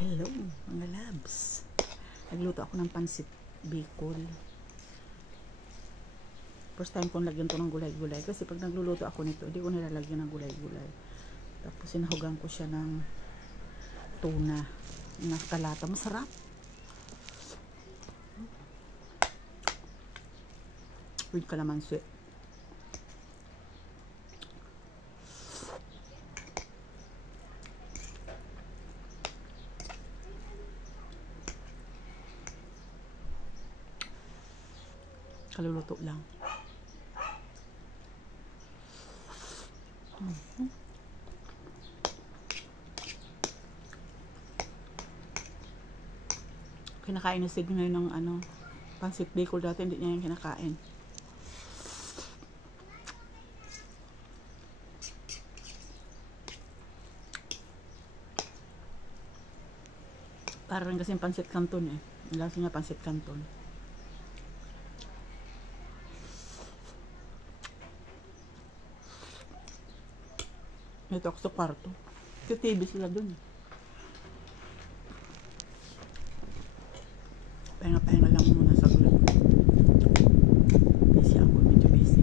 Hello mga labs. Nagluto ako ng pansit bicol. First time kong lagyan to ng gulay-gulay. Kasi pag nagluluto ako nito, hindi ko nilalagyan ng gulay-gulay. Tapos sinahugan ko siya ng tuna na kalata. Masarap. With kalamansi. Kaluluto lang. Kinakain na Sig ngayon ng pansit bicol. Dati hindi niya yung kinakain. Parang kasing pansit canton eh. Lasa niya pansit canton. Ito ako sa kwarto. Sa TV sila dun. Pahinga-pahinga lang muna sa gulat. Busy ako. Medyo busy.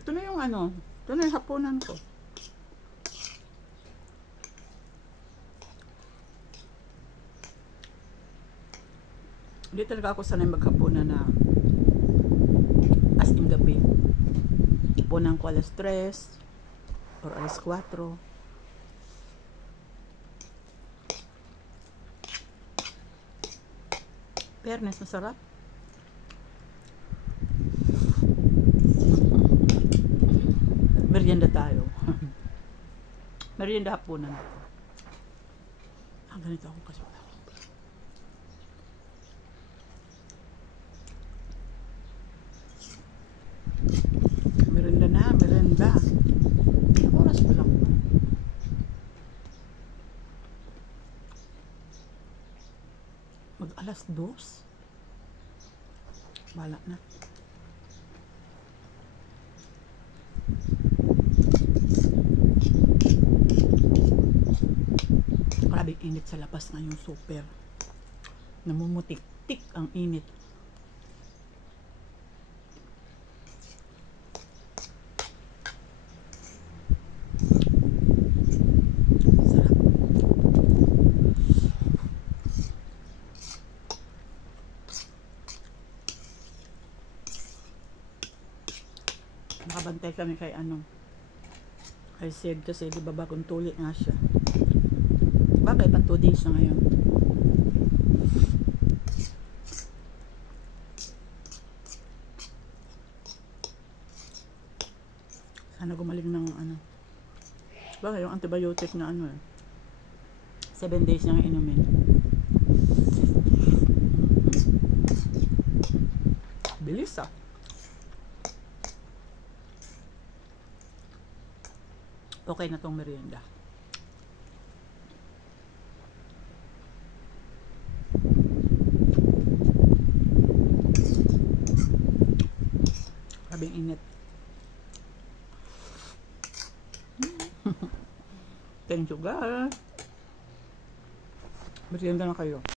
Ito na yung ito na yung hapunan ko. Hindi talaga ako sanay maghapunan na as in the day. Hapunan ko alas 3 or alas 4. Fairness, masarap. Merienda tayo. Merienda hapunan ako. Ganito ako kasi wala. Merienda na, merienda. Oras pa lang. Mag alas 2. Bala na. Grabing init sa labas ngayon, super. Namumutik-tik ang init. Sarap. Nakabantay kami kay kay Sid kasi di ba bagong tuli nga siya. Bagay pang 2 days na ngayon. Sana gumaling ng bagay yung antibiotic na 7 days niyang inumin. Bilis Okay na tong merienda. Grabing init. Thank you guys. Merienda na kayo.